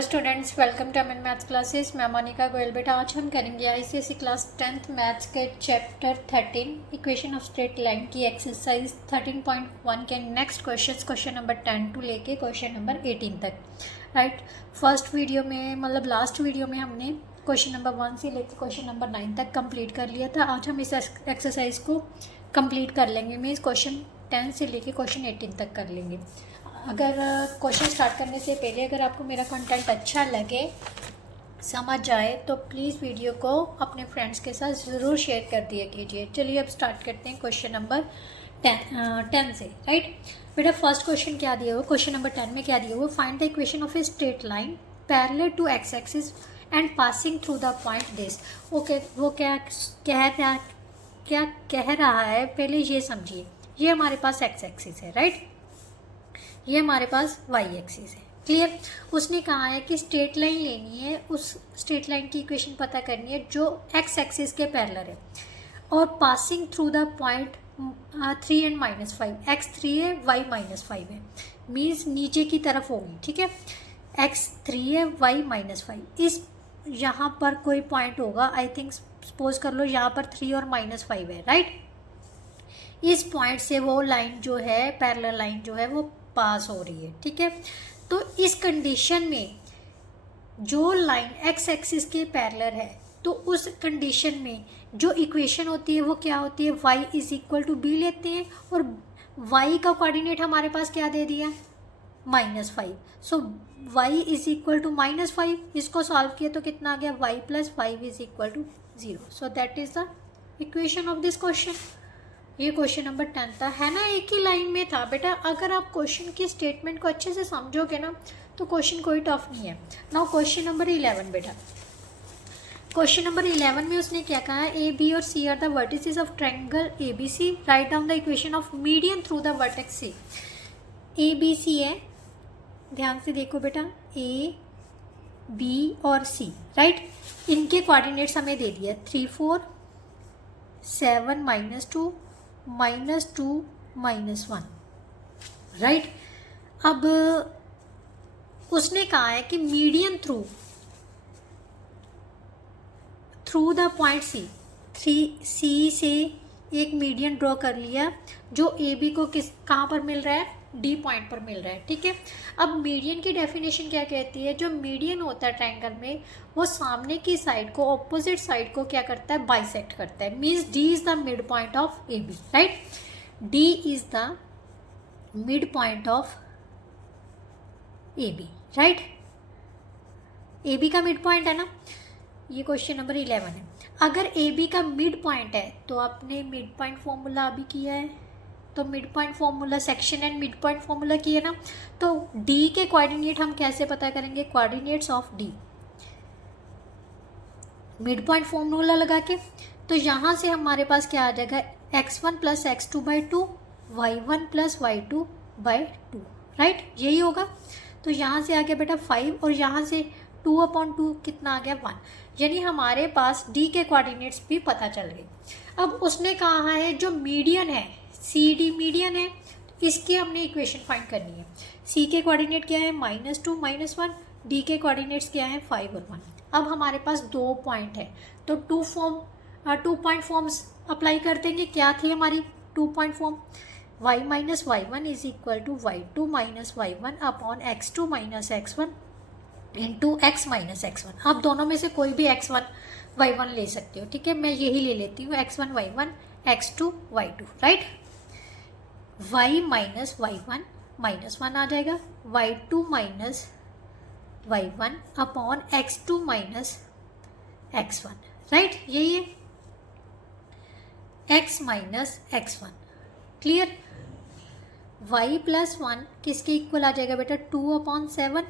Hello students, welcome to Aman maths classes. मैं मोनिका गोयल। बेटा आज हम करेंगे आईसीएसई क्लास 10th मैथ्स के chapter 13 equation of straight line की एक्सरसाइज 13.1 के नेक्स्ट क्वेश्चन नंबर 10 टू लेके क्वेश्चन नंबर 18 तक। राइट, फर्स्ट वीडियो में मतलब लास्ट वीडियो में हमने क्वेश्चन नंबर 1 से लेकर क्वेश्चन नंबर 9 तक कंप्लीट कर लिया था। आज हम इस एक्सरसाइज को कंप्लीट कर लेंगे। मीन्स क्वेश्चन 10 से लेके क्वेश्चन 18 तक कर लेंगे। अगर क्वेश्चन स्टार्ट करने से पहले अगर आपको मेरा कंटेंट अच्छा लगे, समझ आए, तो प्लीज़ वीडियो को अपने फ्रेंड्स के साथ ज़रूर शेयर कर दिया कीजिए। चलिए अब स्टार्ट करते हैं क्वेश्चन नंबर 10 से। राइट बेटा, फर्स्ट क्वेश्चन क्या दिया हुआ, क्वेश्चन नंबर 10 में क्या दिया हुआ, find the equation of a straight line parallel to x axis and passing through the point this. Okay, वो क्या कह रहा है, पहले ये समझिए। ये हमारे पास एक्स एक्सिस है, राइट, ये हमारे पास वाई एक्सिस है। क्लियर। उसने कहा है कि स्ट्रेट लाइन लेनी है, उस स्ट्रेट लाइन की इक्वेशन पता करनी है जो एक्स एक्सिस के पैरेलल है और passing through the point 3 and -5। X 3 है, वाई -5 है, मीन्स नीचे की तरफ होगी। ठीक है, एक्स 3 है, वाई -5। इस यहाँ पर कोई पॉइंट होगा, आई थिंक सपोज कर लो यहाँ पर 3 और -5 है, राइट। इस पॉइंट से वो लाइन जो है, पैरेलल लाइन जो है वो पास हो रही है। ठीक है, तो इस कंडीशन में जो लाइन एक्स एक्सिस के पैरेलल है, तो उस कंडीशन में जो इक्वेशन होती है वो क्या होती है, y is equal to b लेते हैं और y का कोऑर्डिनेट हमारे पास क्या दे दिया, -5। So y is equal to -5। इसको सॉल्व किया तो कितना आ गया, y + 5 is equal to 0। So that is the equation of this question. ये क्वेश्चन नंबर 10 था, है ना, एक ही लाइन में था। बेटा अगर आप क्वेश्चन की स्टेटमेंट को अच्छे से समझोगे ना तो क्वेश्चन कोई टफ नहीं है। नाउ क्वेश्चन नंबर 11 बेटा, क्वेश्चन नंबर 11 में उसने क्या कहा, ए बी और C are the vertices of triangle A B C. Write down the equation of median through the vertex C. A B C है, ध्यान से देखो बेटा, ए बी और सी, राइट। इनके कोऑर्डिनेट्स हमें दे दिया 3 4 7 -2 -2 -1, राइट। अब उसने कहा है कि median through the point C से एक मीडियन ड्रॉ कर लिया जो ए बी को कहाँ पर मिल रहा है, डी पॉइंट पर मिल रहा है। ठीक है, अब मीडियन की डेफिनेशन क्या कहती है, जो मीडियन होता है ट्रायंगल में वो सामने की साइड को, ऑपोजिट साइड को क्या करता है, बाइसेक्ट करता है। Means D is the mid point of A B, right. D is the mid point of A B, right. A B का मिड पॉइंट है ना, ये क्वेश्चन नंबर 11 है। अगर ए बी का मिड पॉइंट है तो आपने मिड पॉइंट फॉर्मूला अभी किया है, तो mid point formula, section and mid point formula किया ना, तो डी के कोऑर्डिनेट हम कैसे पता करेंगे, coordinates of D, mid point formula लगा के। तो यहाँ से हमारे पास क्या आ जाएगा, x1 + x2/2 y1 + y2/2, right, यही होगा। तो यहाँ से आ गया बेटा 5 और यहाँ से 2/2 कितना आ गया, 1। यानी हमारे पास डी के कोऑर्डिनेट्स भी पता चल गए। अब उसने कहा है जो मीडियन है, सी डी मीडियन है, इसकी हमने इक्वेशन फाइंड करनी है। सी के कोऑर्डिनेट क्या है, -2 -1, डी के कोऑर्डिनेट्स क्या है, 5 और 1। अब हमारे पास 2 पॉइंट है तो 2 पॉइंट फॉर्म्स अप्लाई कर देंगे। क्या थी हमारी 2 point form, y - y1 is equal to y2 - y1 upon x2 - x1 into x - x1। आप दोनों में से कोई भी x1 y1 ले सकते हो। ठीक है, मैं यही ले लेती हूँ, x1 y1 x2 y2, right. y - y1 -1 आ जाएगा, y2 - y1 upon x2 - x1, right, यही है, x - x1। क्लियर। y + 1 किसके इक्वल आ जाएगा बेटा, 2/7,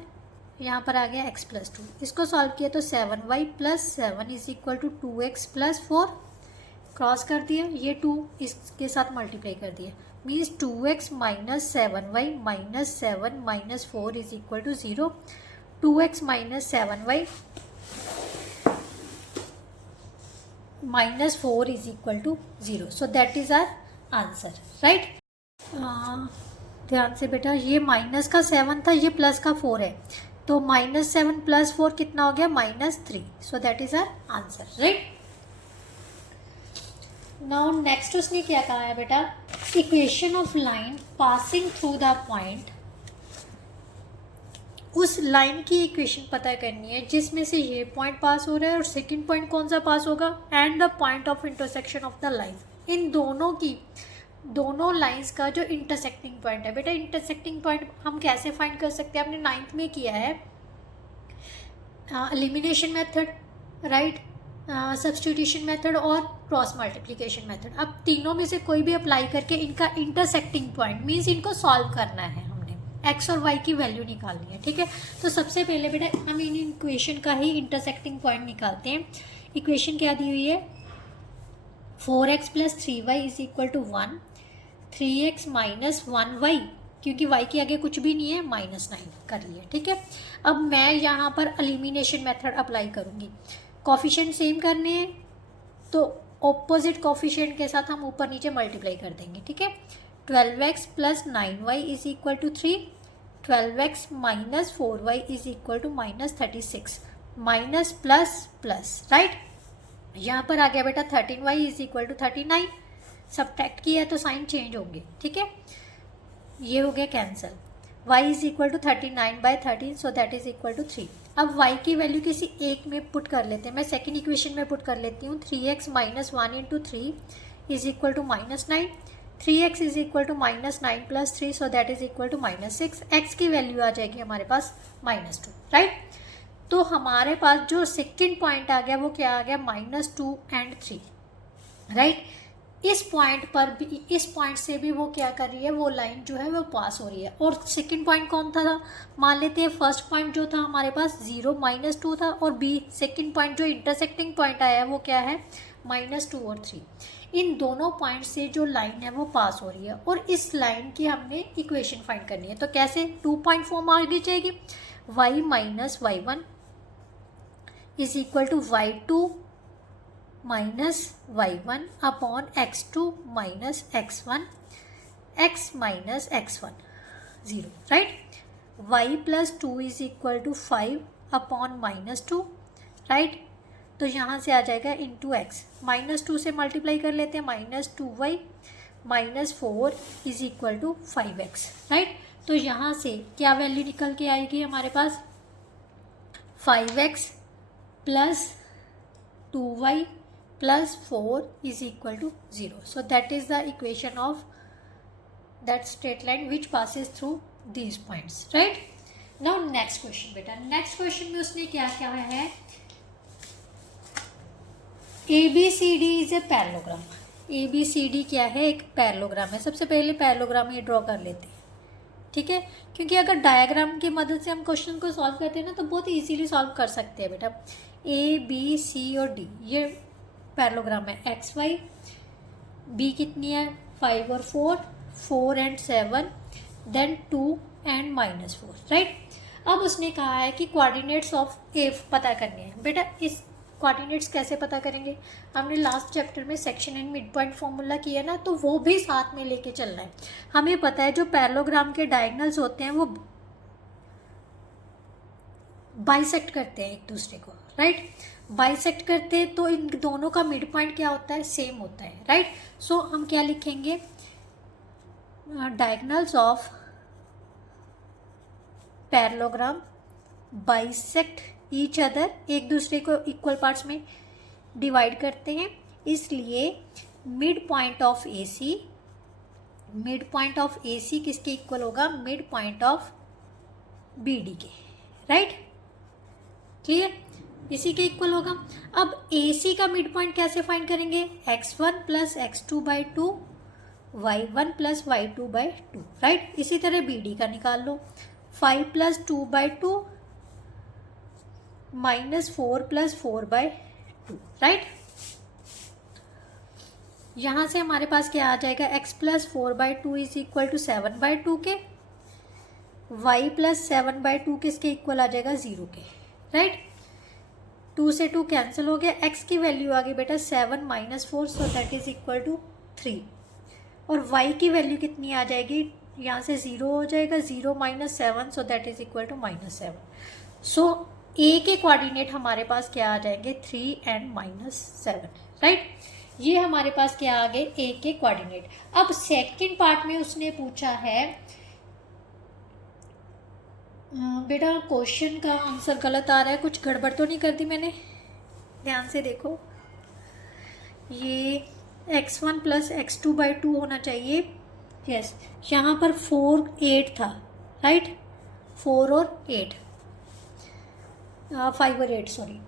यहाँ पर आ गया x + 2। इसको सॉल्व किया तो 7y + 7 is equal to 2x + 4, cross कर दिया, ये 2 इसके साथ मल्टीप्लाई कर दिया, means 2x - 7y - 7 - 4 is equal to 0। 2x - 7y - 4 is equal to 0। So that is our answer, right. ध्यान से बेटा, ये -7 था, ये +4 है, तो -7 + 4 कितना हो गया? -3. So that is our answer, right. Now next उसने क्या कहा है बेटा? Equation of line passing through the point. उस लाइन की इक्वेशन पता करनी है जिसमें से ये पॉइंट पास हो रहा है और सेकंड पॉइंट कौन सा पास होगा, and the point of intersection of the line. इन दोनों लाइंस का जो इंटरसेक्टिंग पॉइंट है. बेटा इंटरसेक्टिंग पॉइंट हम कैसे फाइंड कर सकते हैं? आपने 9th में किया है elimination method, right, substitution method और क्रॉस मल्टीप्लिकेशन मेथड. अब तीनों में से कोई भी अप्लाई करके इनका इंटरसेक्टिंग पॉइंट मीन्स इनको सॉल्व करना है. एक्स और वाई की वैल्यू निकालनी है, ठीक है. तो सबसे पहले बेटा हम इन इक्वेशन का ही इंटरसेक्टिंग पॉइंट निकालते हैं. इक्वेशन क्या दी हुई है? 4x + 3y = 1, 3x - 1y, क्योंकि y के आगे कुछ भी नहीं है, -9 कर लिया, ठीक है. अब मैं यहाँ पर एलिमिनेशन मेथड अप्लाई करूँगी. कॉफिशिएंट सेम करने हैं तो ऑपोजिट कॉफिशिएंट के साथ हम ऊपर नीचे मल्टीप्लाई कर देंगे, ठीक है. 12x + 9y = 3, 12x - 4y = -36, minus plus, right. यहाँ पर आ गया बेटा 13y = 39. सब्ट्रैक्ट किया तो साइन चेंज होंगे, ठीक है. ये हो गया cancel. y = 39/13, so that is equal to 3. अब y की वैल्यू किसी एक में पुट कर लेते हैं. मैं सेकेंड इक्वेशन में पुट कर लेती हूँ. 3x - 1 × 3 = -9. 3x = -9 + 3, so that is equal to -6. x की वैल्यू आ जाएगी हमारे पास -2, राइट. तो हमारे पास जो सेकेंड पॉइंट आ गया वो क्या आ गया? -2 and 3, राइट. इस पॉइंट पर भी, इस पॉइंट से भी वो क्या कर रही है? वो लाइन जो है वो पास हो रही है. और सेकेंड पॉइंट कौन था? मान लेते हैं फर्स्ट पॉइंट जो था हमारे पास 0 -2 था, और बी सेकेंड पॉइंट जो इंटरसेक्टिंग पॉइंट आया है वो क्या है? -2 और 3. इन दोनों पॉइंट से जो लाइन है वो पास हो रही है और इस लाइन की हमने इक्वेशन फाइंड करनी है. तो कैसे? 2 पॉइंट फॉर्म आ जाएगी. y - y1 = y2 - y1 upon x2 - x1, x - x1 0, right. y + 2 = 5 upon -2, right. तो यहाँ से आ जाएगा इंटू एक्स. -2 से मल्टीप्लाई कर लेते हैं. -2y - 4 = 5x, right. तो यहाँ से क्या वैल्यू निकल के आएगी हमारे पास? 5x + 2y + 4 = 0. So that is the equation of that straight line which passes through these points, right. Now next question बेटा. next question में उसने क्या क्या है? ABCD is a parallelogram. ABCD क्या है? एक पैरेललोग्राम है. सबसे पहले पैरेललोग्राम ये ड्रॉ कर लेते हैं, ठीक है. क्योंकि अगर डायग्राम की मदद से हम क्वेश्चन को सॉल्व करते हैं ना तो बहुत इजीली सॉल्व कर सकते हैं बेटा. A B C और D ये पैरेललोग्राम है. XY, B कितनी है? 5 और 4, 4 and 7, देन 2 and -4, राइट. अब उसने कहा है कि कोऑर्डिनेट्स ऑफ ए पता करने हैं. बेटा इस कोऑर्डिनेट्स कैसे पता करेंगे? हमने लास्ट चैप्टर में section and mid point formula किया ना, तो वो भी साथ में लेके चलना है. हमें पता है जो पैरेललोग्राम के डायगोनल्स होते हैं वो बाइसेक्ट करते हैं एक दूसरे को, राइट. बाइसेक्ट करते हैं तो इन दोनों का मिड पॉइंट क्या होता है? सेम होता है, राइट. सो हम क्या लिखेंगे? Diagonals of parallelogram bisect each other, एक दूसरे को इक्वल पार्ट्स में डिवाइड करते हैं. इसलिए मिड पॉइंट ऑफ AC किसके इक्वल होगा? मिड पॉइंट ऑफ BD के, राइट. क्लियर? इसी के इक्वल होगा. अब AC का मिड पॉइंट कैसे फाइंड करेंगे? x1 + x2/2, y1 + y2/2, right. इसी तरह BD का निकाल लो. 5 + 2/2 -4 + 4/2, राइट. यहाँ से हमारे पास क्या आ जाएगा? x + 4/2 = 7/2 के, y + 7/2 किसके इक्वल आ जाएगा? 0 के, राइट. 2 से 2 कैंसिल हो गया. x की वैल्यू आ गई बेटा 7 - 4, so that is equal to 3. और y की वैल्यू कितनी आ जाएगी? यहाँ से 0 हो जाएगा. 0 - 7, so that is equal to -7. So A के कोऑर्डिनेट हमारे पास क्या आ जाएंगे 3 and -7, राइट। ये हमारे पास क्या आ गए ए के कोऑर्डिनेट। अब सेकंड पार्ट में उसने पूछा है बेटा क्वेश्चन का आंसर गलत आ रहा है, कुछ गड़बड़ तो नहीं कर दी मैंने, ध्यान से देखो। ये x1 + x2/2 होना चाहिए, यस। यहाँ पर 4 8 था, राइट, 4 और 8 5 और 8 सॉरी।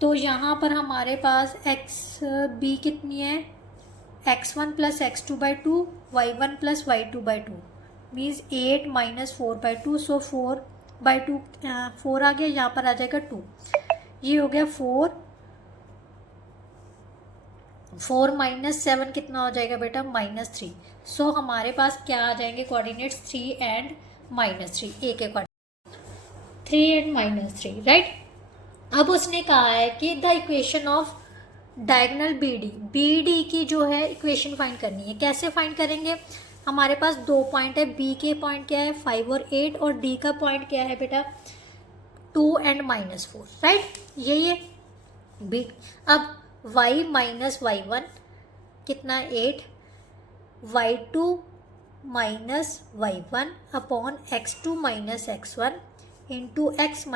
तो यहाँ पर हमारे पास b कितनी है, x1 + x2/2 y1 + y2/2 means 8 - 4/2। सो 4/2 4 आ गया, यहाँ पर आ जाएगा 2, ये हो गया 4 - 7 कितना हो जाएगा बेटा -3। सो हमारे पास क्या आ जाएंगे कोऑर्डिनेट्स 3 and -3, ए के कोऑर्डिनेट 3 and -3, राइट। अब उसने कहा है कि the equation of diagonal B D की जो है इक्वेशन फाइंड करनी है। कैसे फाइंड करेंगे, हमारे पास 2 पॉइंट है, बी के पॉइंट क्या है 5 और 8 और डी का पॉइंट क्या है बेटा 2 and -4, राइट। यही है बी। अब y - y1 कितना 8, y2 - y1 upon x2 - x1 into x -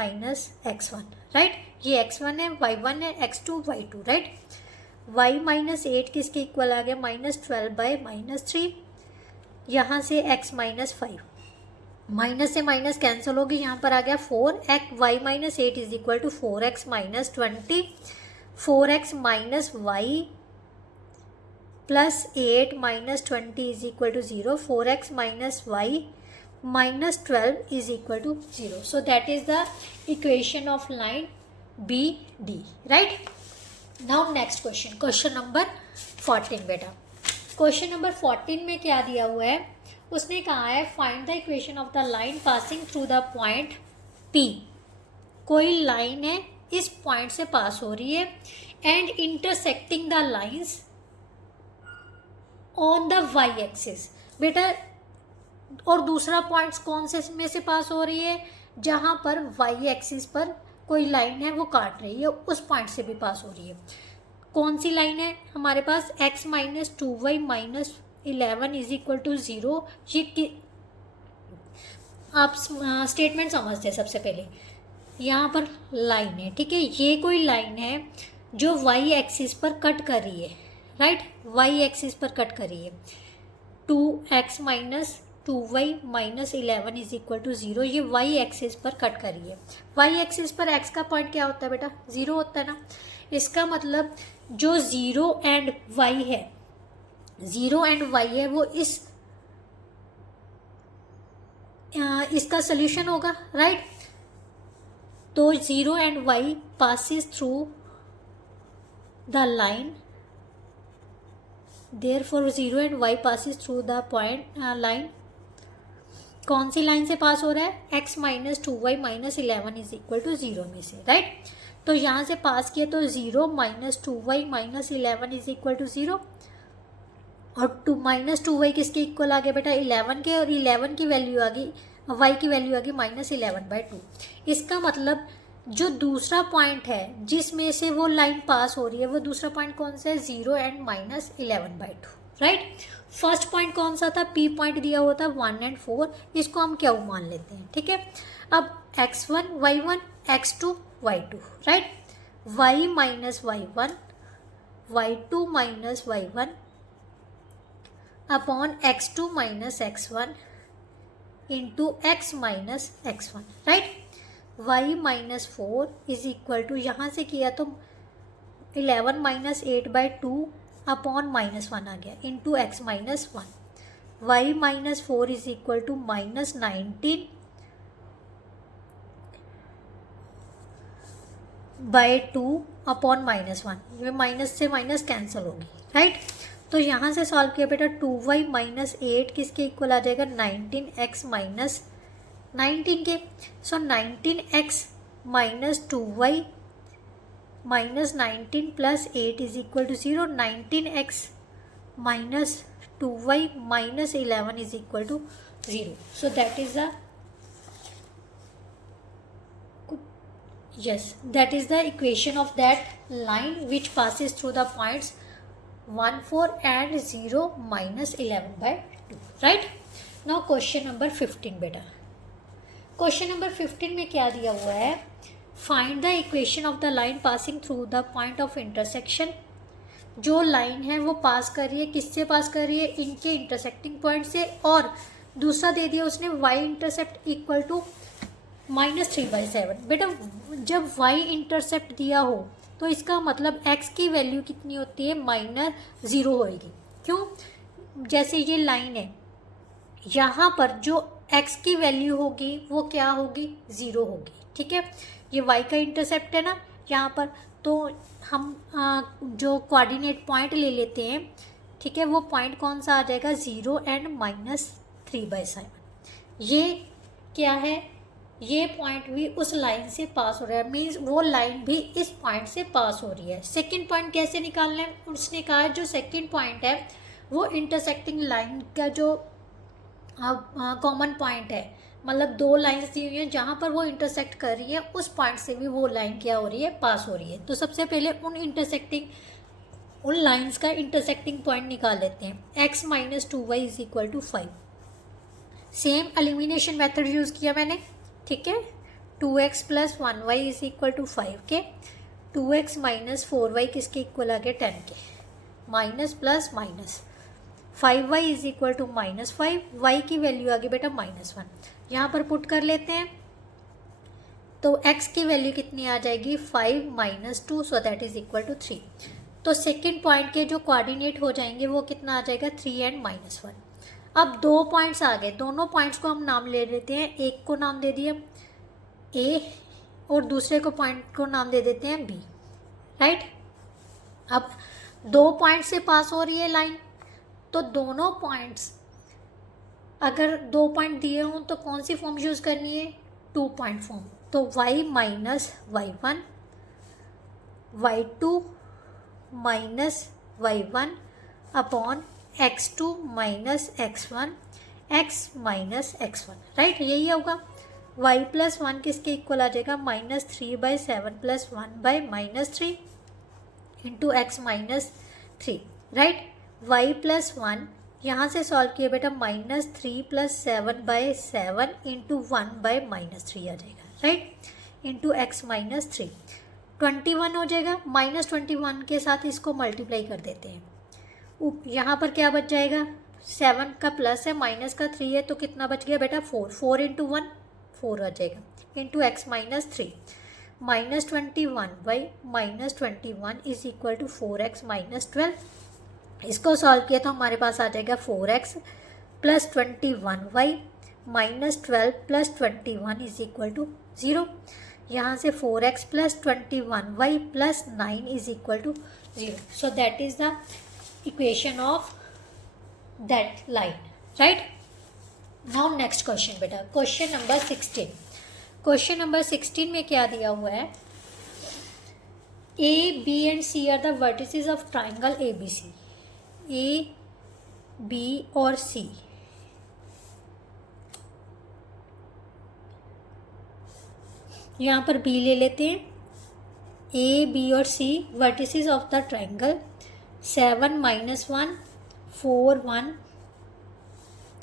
x1, right. ये x1 है, y1 है, x2 y2, राइट। y - 8 किसके इक्वल आ गया -12/-3। यहाँ से x - 5 माइनस से माइनस कैंसिल होगी, यहाँ पर आ गया 4 y - 8 is equal to 4x - 20, 4x - y + 8 - 20 is equal to 0, 4x - y - 12 is equal to 0। So that is the equation of line B D, right. Now next question number 14 बेटा। Question number 14 में क्या दिया हुआ है, उसने कहा है find the equation of the line passing through the point P। कोई लाइन है, इस पॉइंट से पास हो रही है and intersecting the lines on the y axis. बेटा और दूसरा पॉइंट्स कौन से में से पास हो रही है, जहाँ पर y एक्सिस पर कोई लाइन है वो काट रही है, उस पॉइंट से भी पास हो रही है। कौन सी लाइन है हमारे पास x - 2y - 11 is equal to 0। ये आप स्टेटमेंट समझते हैं। सबसे पहले यहाँ पर लाइन है, ठीक है, ये कोई लाइन है जो y एक्सिस पर कट कर रही है, राइट, y एक्सिस पर कट कर रही है। 2x - 2y - 11 is equal to 0, ये y एक्सिस पर कट कर रही है। y एक्सिस पर x का पॉइंट क्या होता है बेटा 0 होता है ना। इसका मतलब जो 0 and y है, 0 and y है वो इसका सोल्यूशन होगा, राइट। तो 0 and y passes through the line, therefore 0 and y passes through the point line। कौन सी लाइन से पास हो रहा है x - 2y - 11 is equal to 0 में से, राइट। तो यहाँ से पास किया तो 0 - 2y - 11 इज इक्वल टू 0 और -2y किसके इक्वल आ गया बेटा 11 के, और 11 की वैल्यू आ गई, y की वैल्यू आ गई -11/2। इसका मतलब जो दूसरा पॉइंट है जिसमें से वो लाइन पास हो रही है, वो दूसरा पॉइंट कौन सा है 0 and -11/2, राइट। फर्स्ट पॉइंट कौन सा था, P पॉइंट दिया हुआ था 1 and 4, इसको हम क्या मान लेते हैं, ठीक है। अब x1 y1 x2 y2, right, y - y1 y2 - y1 upon x2 - x1 into x - x1, right. y - 4 is equal to, यहाँ से किया तो 11 - 8/2 अपॉन -1 आ गया into x - 1। y - 4 is equal to -19/2 upon -1। ये माइनस से माइनस कैंसिल होगी, right. तो यहाँ से सॉल्व किया बेटा 2y - 8 किसके इक्वल आ जाएगा 19x - 19 के। So 19x - 2y - 19 + 8 is equal to 0। 19x - 2y - 11 is equal to 0। So that is the Yes, that is the equation of that line which passes through the points 1, 4 and 0 minus 11 by 2. Right? Now question number 15 बेटा. Question number 15 में क्या दिया हुआ है? Find the equation of the line passing through the point of intersection. जो line है वो पास कर रही है, किससे पास कर रही है? इनके इंटरसेक्टिंग पॉइंट से. और दूसरा दे दिया उसने y इंटरसेप्ट इक्वल टू -3/7. बेटा जब y इंटरसेप्ट दिया हो तो इसका मतलब x की वैल्यू कितनी होती है? -0 होएगी. क्यों? जैसे ये लाइन है, यहाँ पर जो x की वैल्यू होगी वो क्या होगी? 0 होगी. ठीक है, ये y का इंटरसेप्ट है ना यहाँ पर, तो हम जो कोऑर्डिनेट पॉइंट ले लेते हैं. ठीक है, वो पॉइंट कौन सा आ जाएगा? 0 एंड -3/7. ये क्या है? ये पॉइंट भी उस लाइन से पास हो रहा है, मीन्स वो लाइन भी इस पॉइंट से पास हो रही है. सेकंड पॉइंट कैसे निकालना है? उसने कहा जो सेकंड पॉइंट है वो इंटरसेक्टिंग लाइन का जो कॉमन पॉइंट है, मतलब दो लाइंस दी हुई हैं जहाँ पर वो इंटरसेक्ट कर रही है, उस पॉइंट से भी वो लाइन क्या हो रही है? पास हो रही है. तो सबसे पहले उन लाइंस का इंटरसेक्टिंग पॉइंट निकाल लेते हैं. x - 2y = 5. Same elimination method use किया मैंने. ठीक है, 2x + 1y = 5 के. 2x - 4y किसके इक्वल आ गया? 10 के. Minus plus minus 5y = -5. y की वैल्यू आ गई बेटा -1. यहाँ पर पुट कर लेते हैं तो x की वैल्यू कितनी आ जाएगी? 5 - 2, so that is equal to 3. तो सेकेंड पॉइंट के जो कोऑर्डिनेट हो जाएंगे वो कितना आ जाएगा? 3 एंड -1. अब दो पॉइंट्स आ गए, दोनों पॉइंट्स को हम नाम ले लेते हैं. एक को नाम दे दिया a और दूसरे को पॉइंट को नाम दे देते हैं b. राइट? अब दो पॉइंट से पास हो रही है लाइन, तो दोनों पॉइंट्स, अगर दो पॉइंट दिए हों तो कौन सी फॉर्म यूज़ करनी है? 2 पॉइंट फॉर्म. तो y - y1, y2 - y1 upon x2 - x1, x - x1. Right? यही होगा. y + 1 किसके इक्वल आ जाएगा? -3/7 + 1/-3 इंटू x - 3. राइट? y + 1 यहाँ से सॉल्व किया बेटा, -3 + 7/7 इंटू 1/-3 आ जाएगा. राइट? Into x - 3. 21 हो जाएगा. -21 के साथ इसको मल्टीप्लाई कर देते हैं. यहाँ पर क्या बच जाएगा? 7 का प्लस है, माइनस का 3 है, तो कितना बच गया बेटा? 4. 4 इंटू 1 4 आ जाएगा. Into x - 3. -21/-21 is equal to 4x - 12. इसको सॉल्व किया तो हमारे पास आ जाएगा 4x + 21y -12 + 21 is equal to 0. यहाँ से 4x + 21y + 9 is equal to 0. So that is the equation of that line. Right? Now next question बेटा, क्वेश्चन नंबर 16. क्वेश्चन नंबर 16 में क्या दिया हुआ है? A, B and C are the vertices of triangle ABC. A, B और C यहाँ पर B ले लेते हैं. A, B और C vertices of the triangle 7 - 1 4 1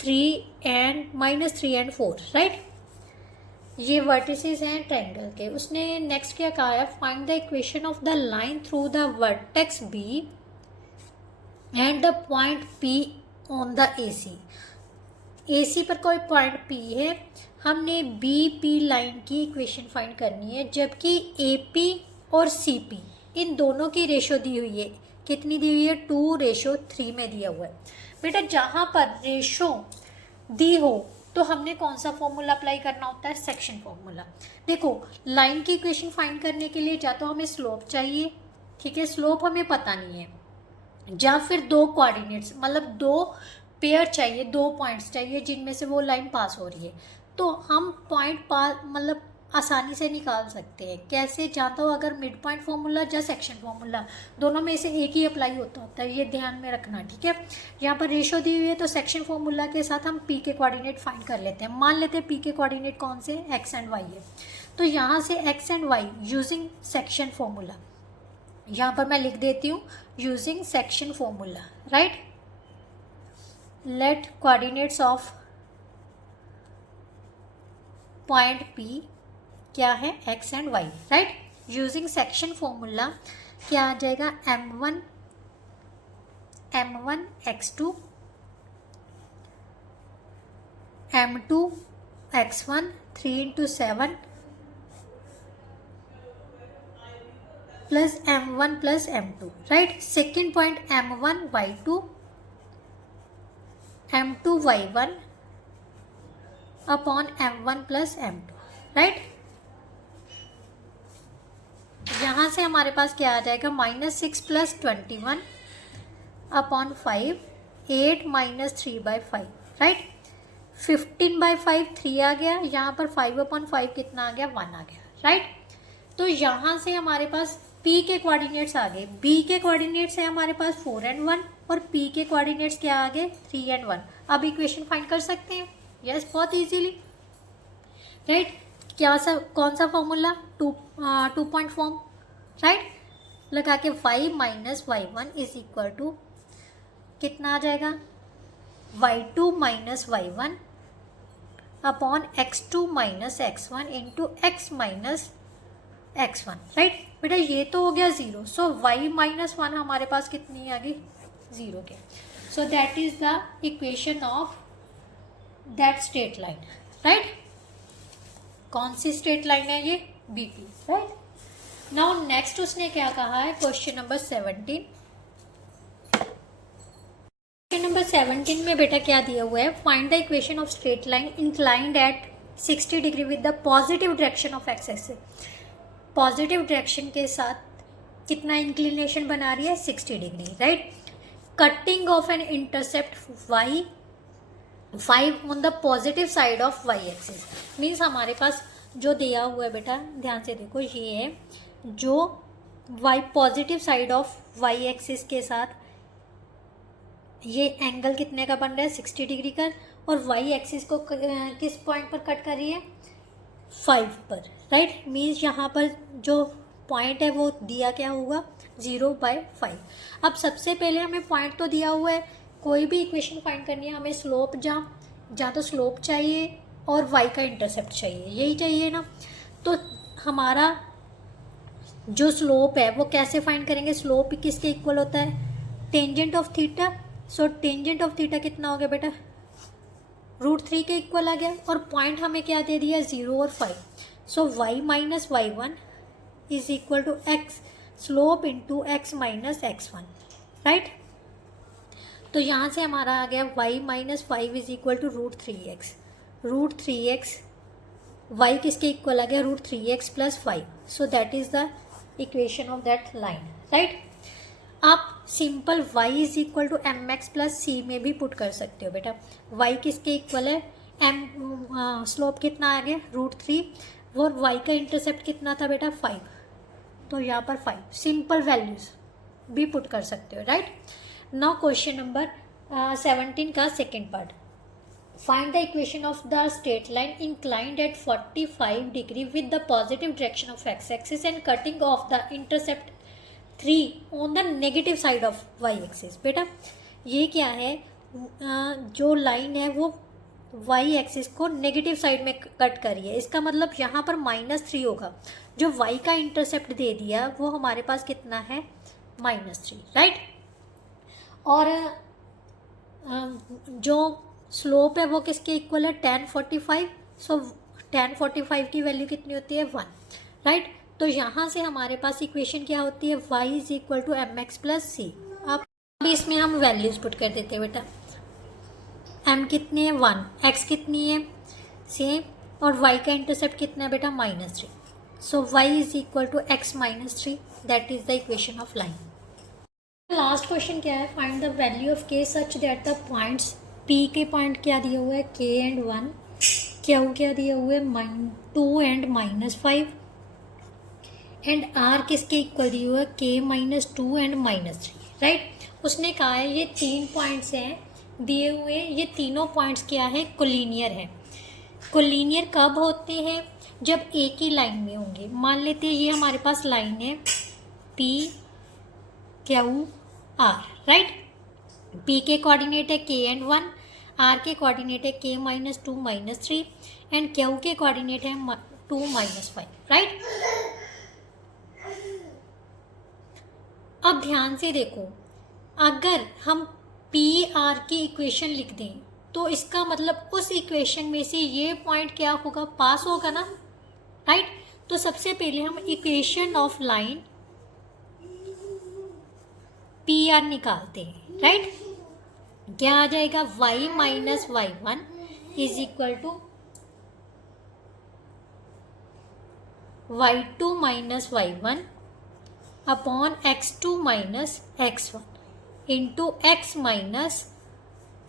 3 and -3 and 4. Right? ये वर्टिसेस हैं ट्रायंगल के. उसने नेक्स्ट क्या कहा है? Find the equation of the line through the vertex B and the point P on the AC पर कोई पॉइंट P है, हमने BP लाइन की इक्वेशन फाइंड करनी है, जबकि AP और CP इन दोनों की रेशो दी हुई है. कितनी दी हुई है? 2:3 में दिया हुआ है. बेटा जहाँ पर रेशो दी हो तो हमने कौन सा फॉर्मूला अप्लाई करना होता है? Section formula. देखो लाइन की इक्वेशन फाइंड करने के लिए या तो हमें स्लोप चाहिए, ठीक है, स्लोप हमें पता नहीं है, या फिर दो कोऑर्डिनेट्स मतलब दो पेयर चाहिए, दो पॉइंट्स चाहिए जिनमें से वो लाइन पास हो रही है. तो हम पॉइंट पास मतलब आसानी से निकाल सकते हैं. कैसे? चाहता हो अगर मिड पॉइंट फॉर्मूला या सेक्शन फॉर्मूला, दोनों में से एक ही अप्लाई होता है, ये ध्यान में रखना. ठीक है, यहाँ पर रेशो दी हुई है तो सेक्शन फॉर्मूला के साथ हम पी के कोऑर्डिनेट फाइंड कर लेते हैं. मान लेते हैं पी के कोऑर्डिनेट कौन से? एक्स एंड वाई है. तो यहाँ से x and y using section formula, यहाँ पर मैं लिख देती हूँ using section formula, right. Let coordinates of point P क्या है, x and y, right. Using section formula क्या आ जाएगा, m1 x2 m2 x1 3 into 7 plus m1 plus m2, right. Second point m1 y2 m2 y1 upon m1 plus m2, right. यहाँ से हमारे पास क्या आ जाएगा, -6 प्लस 21 अपॉन 5, 8 माइनस 3/5, राइट। 15/5 3 आ गया, यहाँ पर 5/5 कितना आ गया, 1 आ गया, राइट। तो यहाँ से हमारे पास P के कोऑर्डिनेट्स आ गए, B के कोऑर्डिनेट्स है हमारे पास 4 and 1 और P के कोऑर्डिनेट्स क्या आ गए, 3 and 1। अब इक्वेशन फाइंड कर सकते हैं, यस, बहुत इजीली, राइट। कौन सा फॉर्मूला, 2 पॉइंट फॉर्म, राइट। लगा के y minus y1 is equal to कितना आ जाएगा, y2 minus y1 upon x2 minus x1 into x minus x1, right. बेटा ये तो हो गया 0, सो y माइनस 1 हमारे पास कितनी आ गई, 0 के। सो that is the equation of that straight line, right. कौन सी स्ट्रेट लाइन है ये, BP, राइट। नाउ नेक्स्ट उसने क्या कहा है, क्वेश्चन नंबर 17। क्वेश्चन नंबर 17 में बेटा क्या दिया हुआ है, find the equation of straight line inclined at 60 degree with the positive direction of X axis. Positive direction के साथ कितना इंक्लिनेशन बना रही है, 60 degree, right. Cutting off an intercept y 5 on the positive side of y axis. Means हमारे पास जो दिया हुआ है बेटा, ध्यान से देखो, ये है जो y positive side of y axis के साथ ये एंगल कितने का बन रहा है, 60 डिग्री का, और y एक्सिस को किस पॉइंट पर कट कर रही है, 5 पर, राइट। मीन्स यहाँ पर जो पॉइंट है वो दिया क्या होगा, 0/5। अब सबसे पहले हमें पॉइंट तो दिया हुआ है, कोई भी इक्वेशन फाइंड करनी है हमें स्लोप जहाँ तो स्लोप चाहिए और y का इंटरसेप्ट चाहिए, यही चाहिए ना। तो हमारा जो स्लोप है वो कैसे फाइंड करेंगे, स्लोप किसके इक्वल होता है, tangent of theta. So tangent of theta कितना हो गया बेटा, √3 के इक्वल आ गया, और पॉइंट हमें क्या दे दिया, 0 और 5। So y minus y1 is equal to x slope into x minus x1, right. तो यहाँ से हमारा आ गया y minus 5 is equal to √3x। √3x y किसके इक्वल आ गया, √3x plus 5। So that is the equation of that line, right. आप simple y is equal to mx plus c में भी पुट कर सकते हो बेटा। y किसके इक्वल है, स्लोप कितना आ गया, √3, और y का इंटरसेप्ट कितना था बेटा, 5। तो यहाँ पर 5 सिंपल वैल्यूज भी पुट कर सकते हो, राइट। नाउ क्वेश्चन नंबर 17 का second part, find the equation of the straight line inclined eight 45 degree with the positive direction of X axis and cutting of the intercept 3 on the negative side of y axis. बेटा ये क्या है, जो line है वो y axis को negative side में cut करी है, इसका मतलब यहाँ पर -3 होगा। जो y का इंटरसेप्ट दे दिया वो हमारे पास कितना है, -3, राइट। और जो स्लोप है वो किसके इक्वल है, tan 45। सो tan 45 की वैल्यू कितनी होती है, 1, राइट। तो यहाँ से हमारे पास इक्वेशन क्या होती है, y is equal to mx plus c। अब इसमें हम वैल्यूज पुट कर देते हैं बेटा, m कितनी है, 1, x कितनी है, सेम, और y का इंटरसेप्ट कितना है बेटा, -3। So y is equal to x minus 3, that is the equation of line. Last question क्या है, find the value of k such that the points p के पॉइंट क्या दिए हुए हैं, k एंड 1, q क्या दिए हुए हैं, 2 एंड -5, एंड r किसके इक्वल दिए हुए, k -2 एंड -3, राइट। उसने कहा है ये 3 पॉइंट्स हैं दिए हुए, ये तीनों पॉइंट्स क्या है, कोलिनियर है। कोलिनियर कब होते हैं, जब एक ही लाइन में होंगे। मान लेते हैं ये हमारे पास लाइन है P Q R, right. P के कोऑर्डिनेट है k एंड 1, R के कोऑर्डिनेट है k minus 2 minus 3 and Q के कोऑर्डिनेट है 2 माइनस 5, राइट। अब ध्यान से देखो, अगर हम पी आर की इक्वेशन लिख दें तो इसका मतलब उस इक्वेशन में से ये पॉइंट क्या होगा, पास होगा ना, राइट। तो सबसे पहले हम equation of line P R निकालते हैं, राइट। क्या आ जाएगा, y minus Y one is equal to y2 minus Y one upon x2 minus x1 into x minus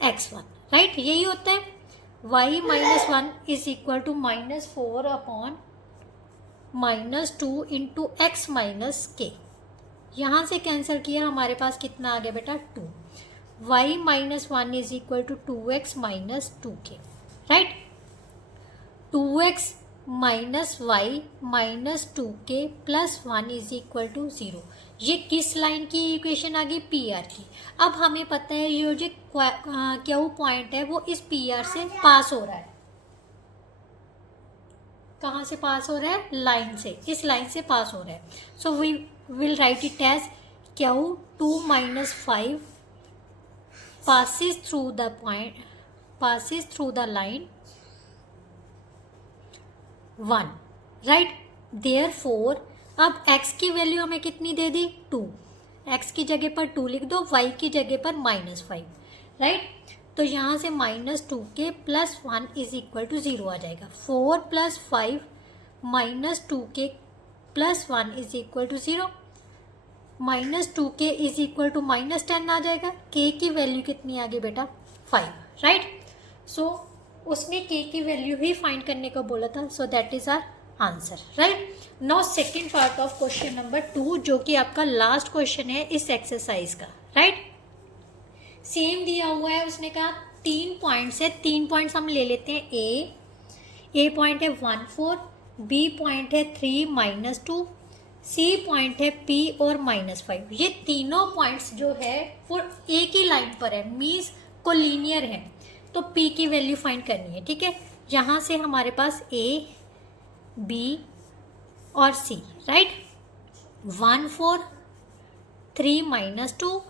x1, right. यही होता है। y minus one is equal to minus 4 upon minus 2 into X minus K. यहाँ से cancel किया, हमारे पास कितना आ गया बेटा, 2। y minus one is equal to 2x minus 2k, right. 2x minus Y minus 2k plus 1 is equal to 0। ये किस line की इक्वेशन आ गई, पी आर की। अब हमें पता है ये जो क्यू पॉइंट है वो इस पी आर से पास हो रहा है। कहाँ से पास हो रहा है, लाइन से, इस लाइन से पास हो रहा है। So we will write it as Q2 minus 5 passes through the point, passes through the line 1, right। therefore अब x की वैल्यू हमें कितनी दे दी, 2। x की जगह पर 2 लिख दो, y की जगह पर माइनस 5, राइट। तो यहाँ से minus 2k plus 1 is equal to 0 आ जाएगा। 4 plus 5 minus 2k plus 1 is equal to 0। Minus 2k is equal to minus 10 आ जाएगा। k की वैल्यू कितनी आ गई बेटा, 5, राइट। सो उसने k की वैल्यू ही फाइंड करने को बोला था, so that is our answer, right. Now second part of question number 2, जो कि आपका लास्ट क्वेश्चन है इस एक्सरसाइज का, राइट। सेम दिया हुआ है, उसने कहा 3 पॉइंट्स है, 3 पॉइंट्स हम ले लेते हैं। ए पॉइंट है 1 4, बी पॉइंट है 3 माइनस 2, सी पॉइंट है P और माइनस 5। ये तीनों पॉइंट्स जो है वो एक ही लाइन पर है, मीन्स कोलिनियर है। तो P की वैल्यू फाइंड करनी है, ठीक है। यहाँ से हमारे पास A, B और C, right. 1 4, 3 minus 2,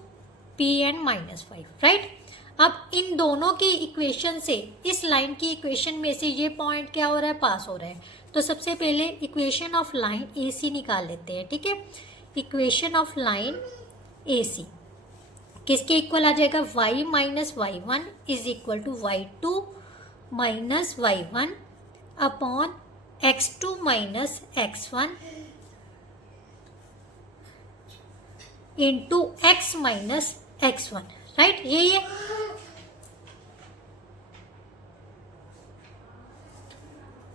P and minus 5, right. अब इन दोनों की इक्वेशन से, इस लाइन की इक्वेशन में से ये पॉइंट क्या हो रहा है, पास हो रहा है। तो सबसे पहले equation of line A C निकाल लेते हैं, ठीक है। Equation of line A C किसके इक्वल आ जाएगा, y minus Y one is equal to y2 minus Y one upon x2 minus x1 into x minus x1, right. यही है।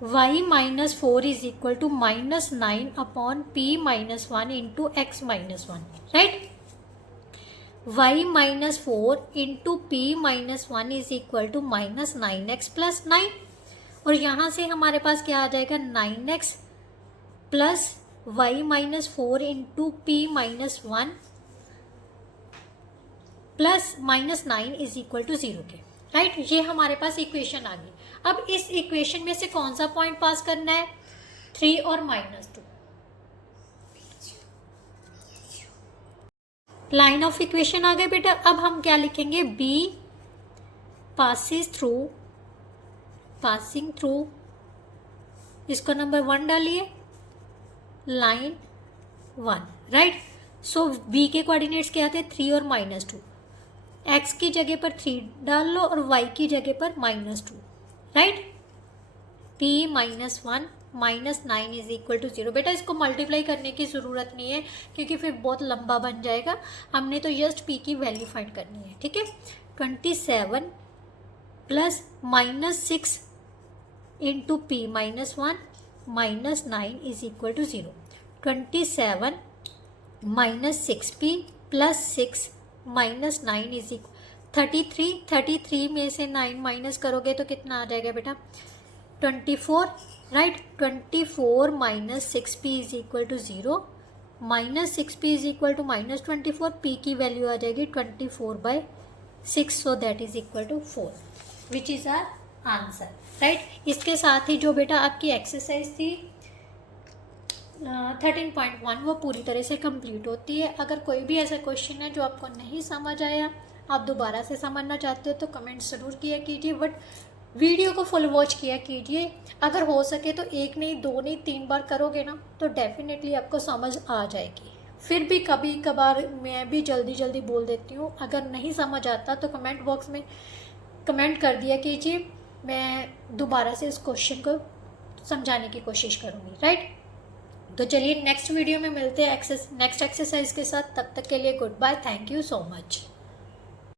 y minus 4 is equal to minus 9 upon p minus 1 into X minus 1, right. y minus 4 into p minus 1 is equal to minus 9x plus 9। और यहाँ से हमारे पास क्या आ जाएगा, 9x plus y minus 4 into p minus 1 plus minus 9 is equal to 0 के, right. ये हमारे पास इक्वेशन आ गई। अब इस इक्वेशन में से कौन सा पॉइंट पास करना है, 3 और माइनस 2। लाइन ऑफ इक्वेशन आ गए बेटा। अब हम क्या लिखेंगे, B पासिंग थ्रू, इसको नंबर 1 डालिए, लाइन 1, राइट। सो B के कोऑर्डिनेट्स क्या थे, 3 और माइनस 2। x की जगह पर 3 डाल लो और y की जगह पर minus 2, right. p minus 1 minus 9 is equal to 0। बेटा इसको मल्टीप्लाई करने की ज़रूरत नहीं है क्योंकि फिर बहुत लंबा बन जाएगा। हमने तो जस्ट p की वैल्यू फाइंड करनी है, ठीक है। 27 plus minus 6 into p minus 1 minus 9 is equal to 0। 27 minus 6p plus 6 minus 9 is equal 33 में से 9 माइनस करोगे तो कितना आ जाएगा बेटा, 24 right. 24 minus 6p is equal to 0, minus 6p is equal to minus 24, p की वैल्यू आ जाएगी 24/6, so that is equal to 4, which is our answer, right. इसके साथ ही जो बेटा आपकी एक्सरसाइज थी 13.1 वो पूरी तरह से कंप्लीट होती है। अगर कोई भी ऐसा क्वेश्चन है जो आपको नहीं समझ आया, आप दोबारा से समझना चाहते हो तो कमेंट ज़रूर किया कीजिए, बट वीडियो को फुल वॉच किया कीजिए। अगर हो सके तो 1 नहीं 2 नहीं 3 बार करोगे ना तो डेफिनेटली आपको समझ आ जाएगी। फिर भी कभी कभार मैं भी जल्दी बोल देती हूँ, अगर नहीं समझ आता तो कमेंट बॉक्स में कमेंट कर दिया कीजिए, मैं दोबारा से इस क्वेश्चन को समझाने की कोशिश करूँगी, राइट। तो चलिए नेक्स्ट वीडियो में मिलते हैं नेक्स्ट एक्सरसाइज के साथ। तब तक के लिए good bye, thank you so much.